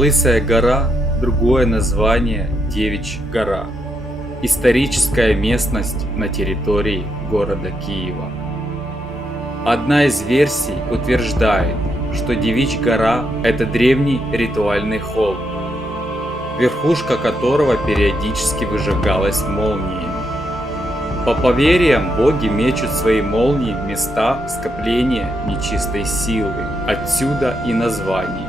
Лысая гора – другое название Девичья гора. Историческая местность на территории города Киева. Одна из версий утверждает, что Девичья гора – это древний ритуальный холм, верхушка которого периодически выжигалась молниями. По поверьям, боги мечут свои молнии в места скопления нечистой силы, отсюда и название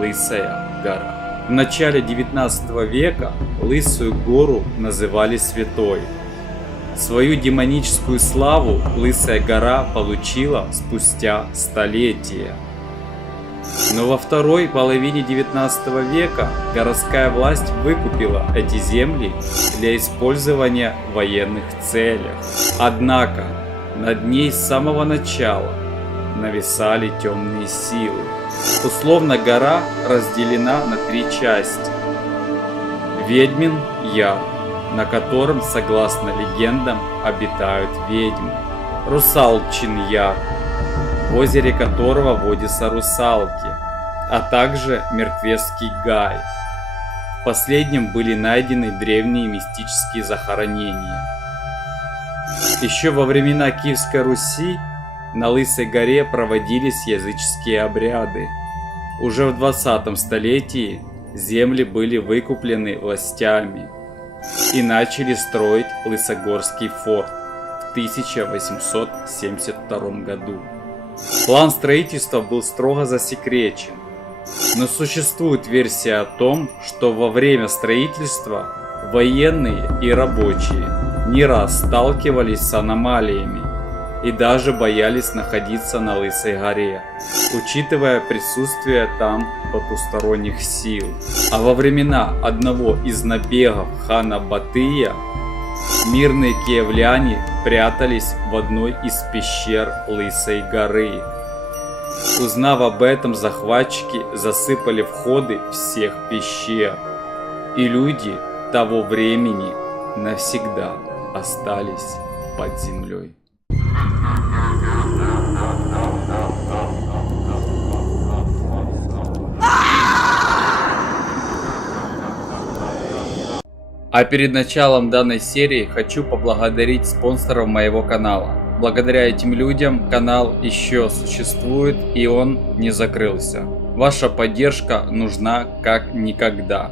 Лысая гора. В начале 19 века Лысую гору называли святой. Свою демоническую славу Лысая гора получила спустя столетия. Но во второй половине 19 века городская власть выкупила эти земли для использования в военных целях. Однако над ней с самого начала нависали темные силы. Условно гора разделена на три части. Ведьмин Яр, на котором, согласно легендам, обитают ведьмы. Русалчин Яр, в озере которого водятся русалки, а также Мертвецкий Гай. В последнем были найдены древние мистические захоронения. Еще во времена Киевской Руси на Лысой горе проводились языческие обряды. Уже в 20 столетии земли были выкуплены властями и начали строить Лысогорский форт в 1872 году. План строительства был строго засекречен, но существует версия о том, что во время строительства военные и рабочие не раз сталкивались с аномалиями и даже боялись находиться на Лысой горе, учитывая присутствие там потусторонних сил. А во времена одного из набегов хана Батыя мирные киевляне прятались в одной из пещер Лысой горы. Узнав об этом, захватчики засыпали входы всех пещер, и люди того времени навсегда остались под землей. А перед началом данной серии хочу поблагодарить спонсоров моего канала. Благодаря этим людям канал еще существует и он не закрылся. Ваша поддержка нужна как никогда.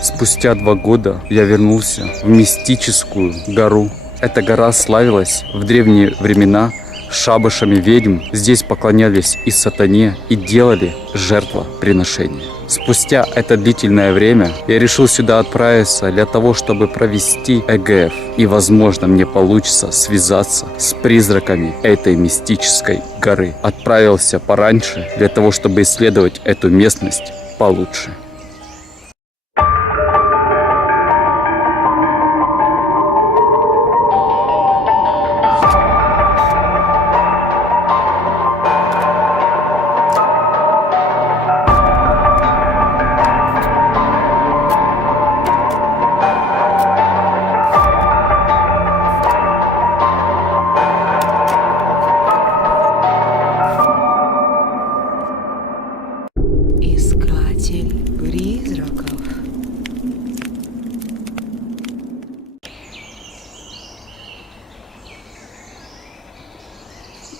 Спустя 2 года я вернулся в мистическую гору. Эта гора славилась в древние времена шабашами ведьм. Здесь поклонялись и сатане, и делали жертвоприношения. Спустя это длительное время я решил сюда отправиться для того, чтобы провести ЭГФ. И возможно мне получится связаться с призраками этой мистической горы. Отправился пораньше для того, чтобы исследовать эту местность получше. Искатель призраков.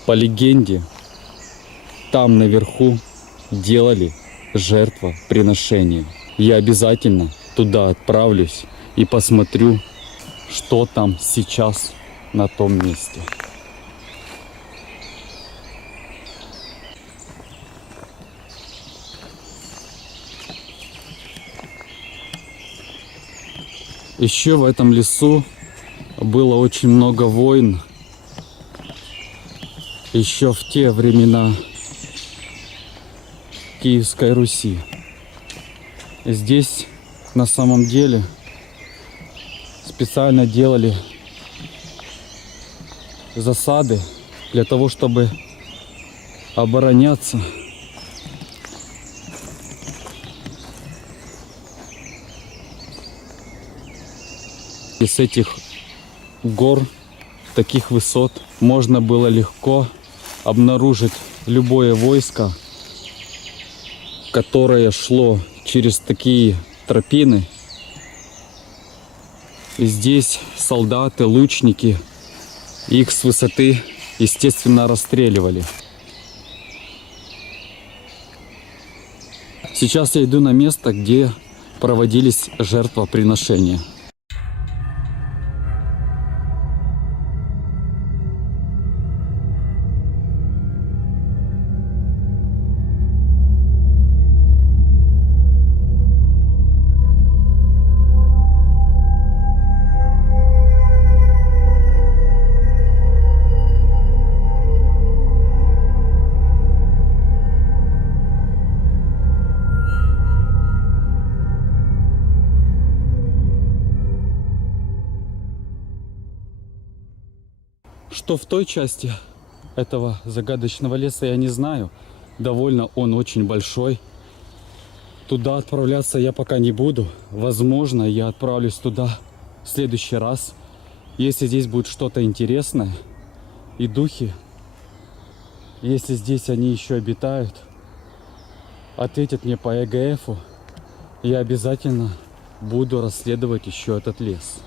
По легенде, там наверху делали жертвоприношения. Я обязательно туда отправлюсь и посмотрю, что там сейчас на том месте. Еще в этом лесу было очень много войн. Еще в те времена Киевской Руси. Здесь на самом деле специально делали засады для того, чтобы обороняться. И с этих гор, таких высот, можно было легко обнаружить любое войско которое шло через такие тропины. И здесь солдаты, лучники, их с высоты, естественно, расстреливали. Сейчас я иду на место, где проводились жертвоприношения. Что в той части этого загадочного леса, я не знаю. Довольно он очень большой. Туда отправляться я пока не буду. Возможно, я отправлюсь туда в следующий раз. Если здесь будет что-то интересное. И духи, если здесь они еще обитают, ответят мне по ЭГФу, я обязательно буду расследовать еще этот лес.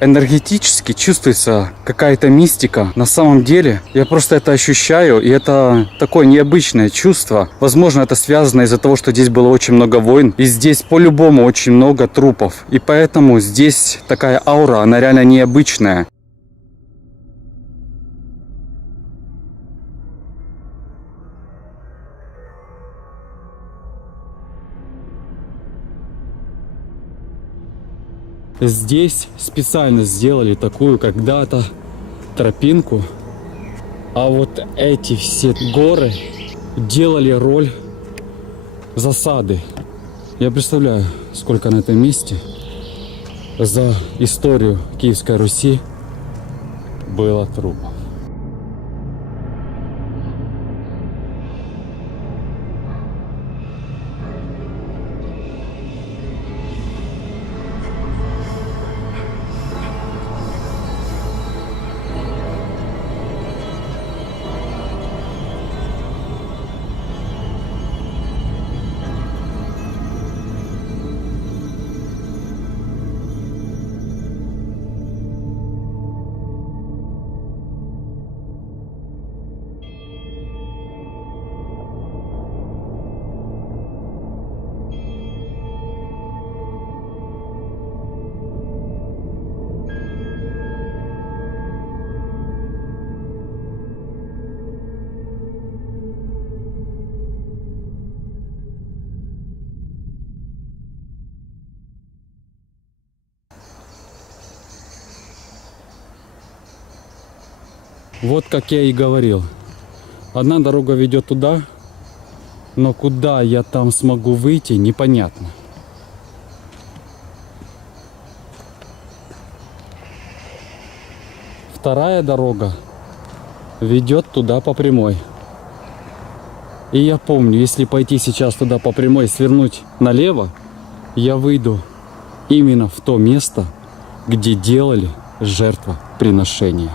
Энергетически чувствуется какая-то мистика. На самом деле, я просто это ощущаю, и это такое необычное чувство. Возможно, это связано из-за того, что здесь было очень много войн, и здесь по-любому очень много трупов. И поэтому здесь такая аура, она реально необычная. Здесь специально сделали такую когда-то тропинку, а вот эти все горы делали роль засады. Я представляю, сколько на этом месте за историю Киевской Руси было трупов. Вот как я и говорил. Одна дорога ведет туда, но куда я там смогу выйти, непонятно. Вторая дорога ведет туда по прямой. И я помню, если пойти сейчас туда по прямой и свернуть налево, я выйду именно в то место, где делали жертвоприношения.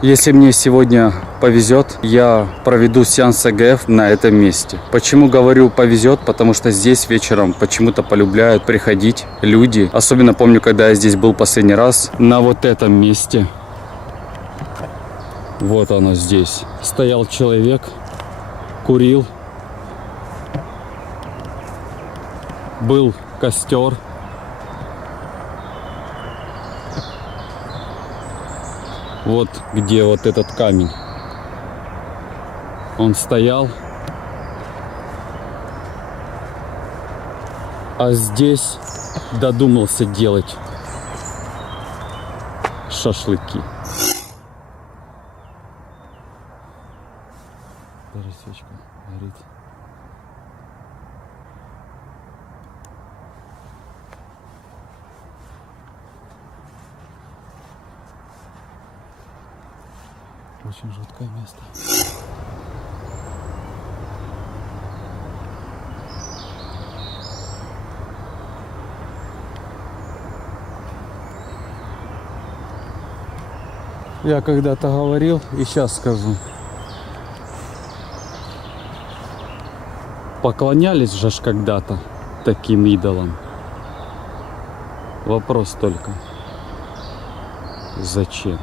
Если мне сегодня повезет, я проведу сеанс ЭГФ на этом месте. Почему говорю повезет? Потому что здесь вечером почему-то полюбляют приходить люди. Особенно помню, когда я здесь был последний раз, на вот этом месте. Вот оно здесь. Стоял человек, курил. Был костер. Вот где вот этот камень. Он стоял. А здесь додумался делать шашлыки. Даже свечка горит. Очень жуткое место. Я когда-то говорил и сейчас скажу. Поклонялись же ж когда-то таким идолам. Вопрос только, зачем?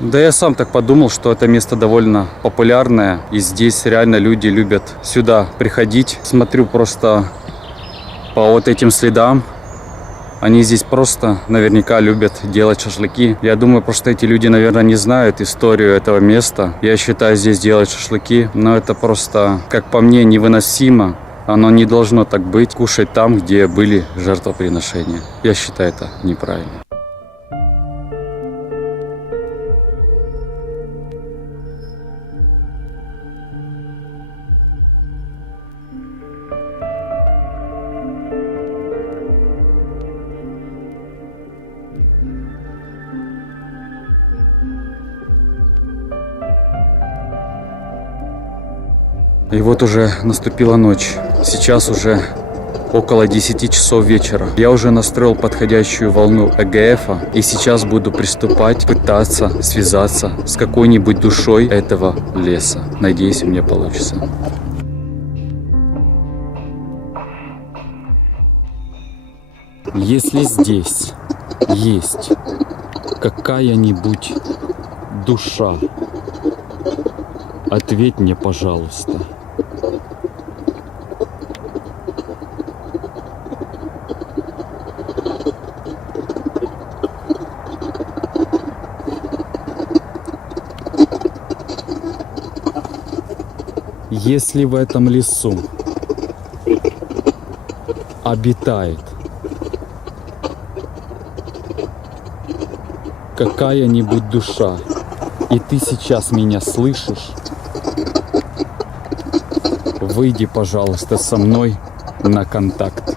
Да я сам так подумал, что это место довольно популярное, и здесь реально люди любят сюда приходить. Смотрю просто по вот этим следам, они здесь просто наверняка любят делать шашлыки. Я думаю, просто эти люди, наверное, не знают историю этого места. Я считаю, здесь делать шашлыки, но это просто, как по мне, невыносимо. Оно не должно так быть, кушать там, где были жертвоприношения. Я считаю это неправильно. И вот уже наступила ночь. Сейчас уже около 10 часов вечера. Я уже настроил подходящую волну ЭГФа. И сейчас буду приступать, пытаться связаться с какой-нибудь душой этого леса. Надеюсь, у меня получится. Если здесь есть какая-нибудь душа, ответь мне, пожалуйста. Если в этом лесу обитает какая-нибудь душа, и ты сейчас меня слышишь, выйди, пожалуйста, со мной на контакт.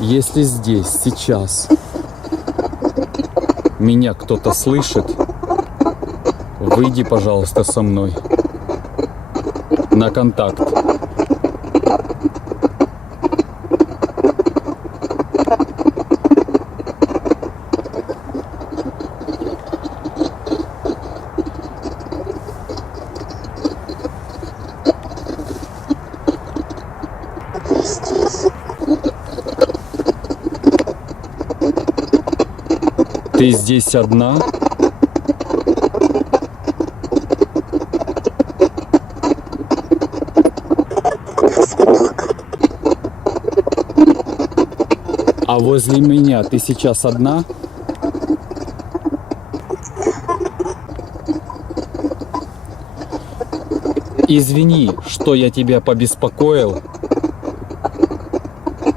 Если здесь, сейчас меня кто-то слышит, выйди, пожалуйста, со мной на контакт. Ты здесь одна? А возле меня ты сейчас одна? Извини, что я тебя побеспокоил.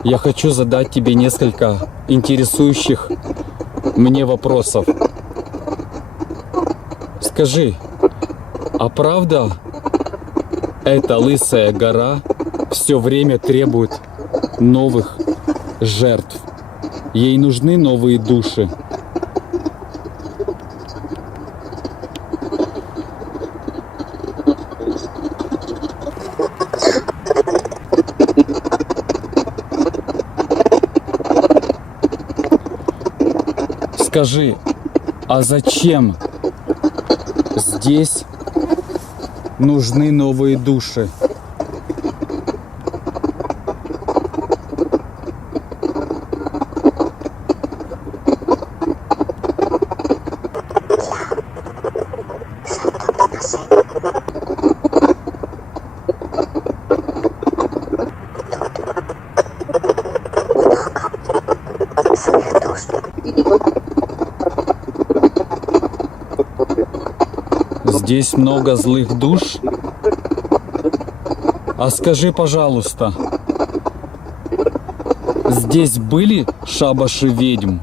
Я хочу задать тебе несколько интересующих мне вопросов. Скажи, а правда эта лысая гора все время требует новых жертв? Ей нужны новые души. Скажи, а зачем здесь нужны новые души? Здесь много злых душ? А скажи, пожалуйста, здесь были шабаши ведьм?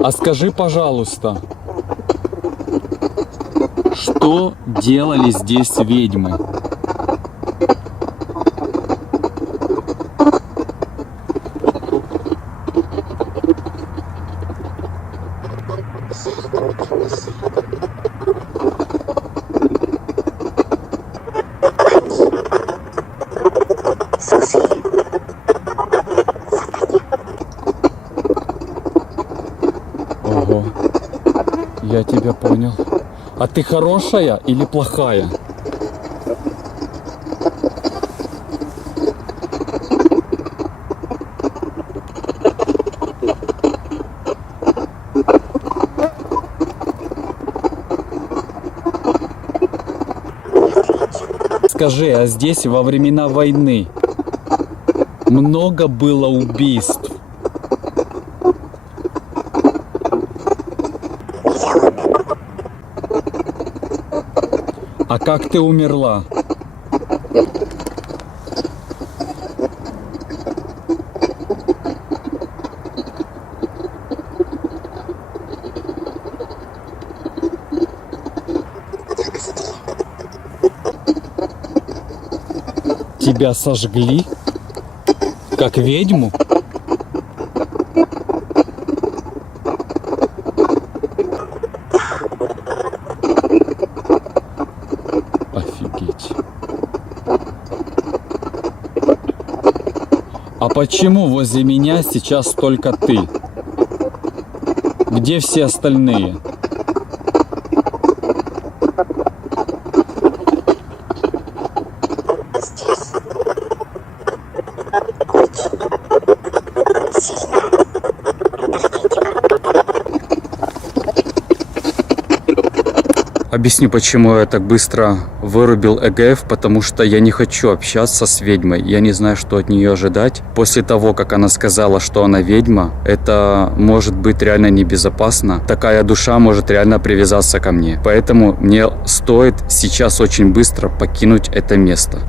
А скажи, пожалуйста, что делали здесь ведьмы? Ого, я тебя понял. А ты хорошая или плохая? Скажи, а здесь во времена войны много было убийств? А как ты умерла? Тебя сожгли? Как ведьму? Офигеть. А почему возле меня сейчас только ты? Где все остальные? Объясню, почему я так быстро вырубил ЭГФ, потому что я не хочу общаться с ведьмой. Я не знаю, что от нее ожидать. После того, как она сказала, что она ведьма, это может быть реально небезопасно. Такая душа может реально привязаться ко мне. Поэтому мне стоит сейчас очень быстро покинуть это место.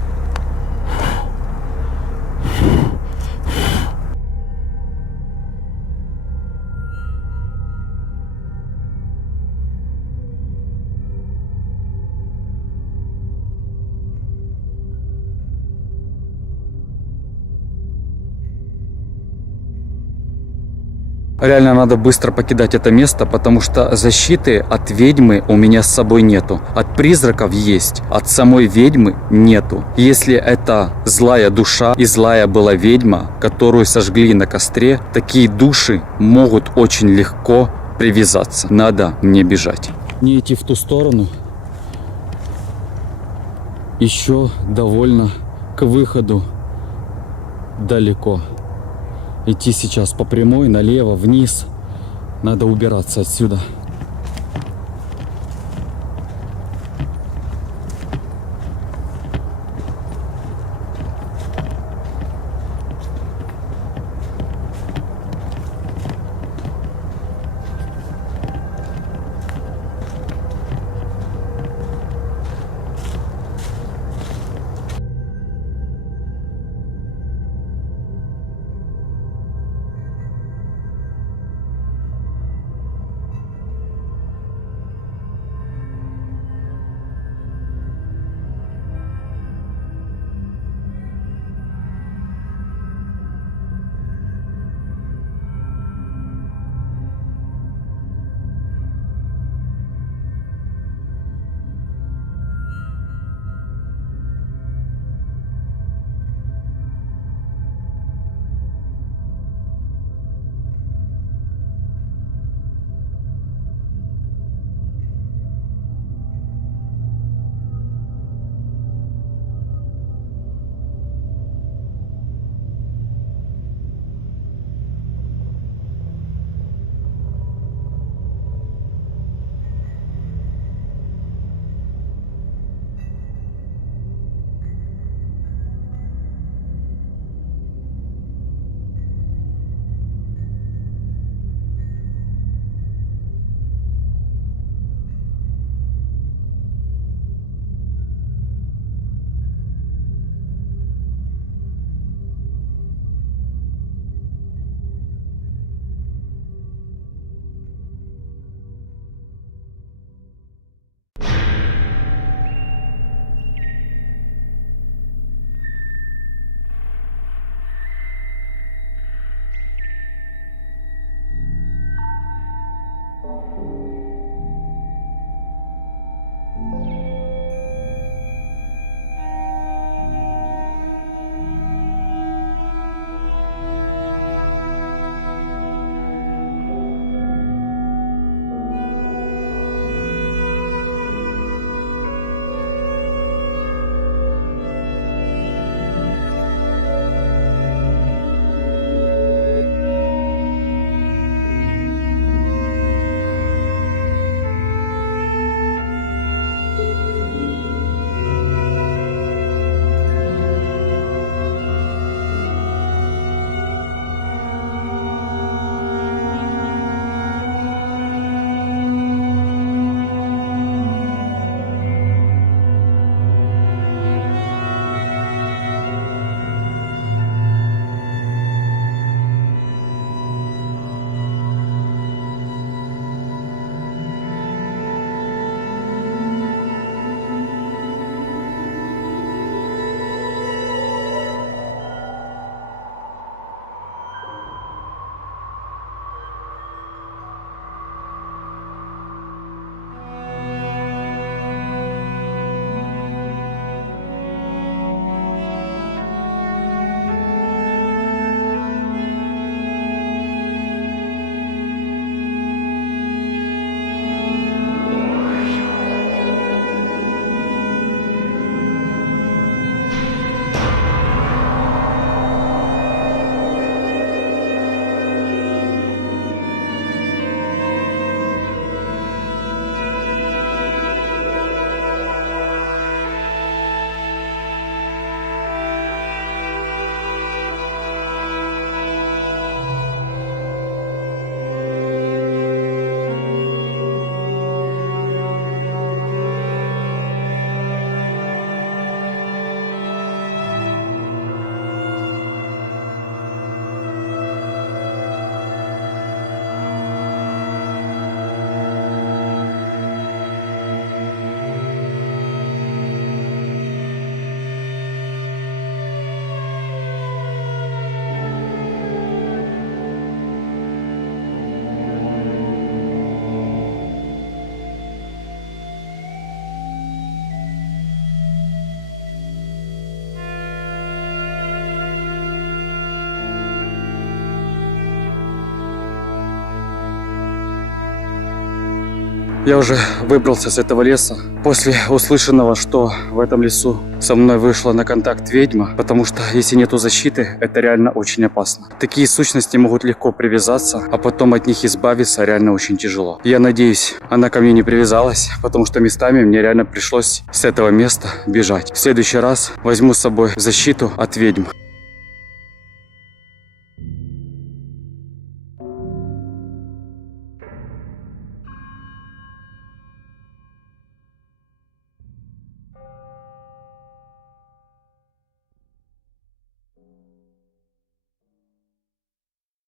Реально надо быстро покидать это место, потому что защиты от ведьмы у меня с собой нету. От призраков есть, от самой ведьмы нету. Если это злая душа и злая была ведьма, которую сожгли на костре, такие души могут очень легко привязаться. Надо мне бежать. не идти в ту сторону. Еще довольно к выходу далеко. Идти сейчас по прямой, налево, вниз. Надо убираться отсюда. Я уже выбрался с этого леса после услышанного, что в этом лесу со мной вышла на контакт ведьма, потому что если нету защиты, это реально очень опасно. Такие сущности могут легко привязаться, а потом от них избавиться реально очень тяжело. Я надеюсь, она ко мне не привязалась, потому что местами мне реально пришлось с этого места бежать. В следующий раз возьму с собой защиту от ведьм.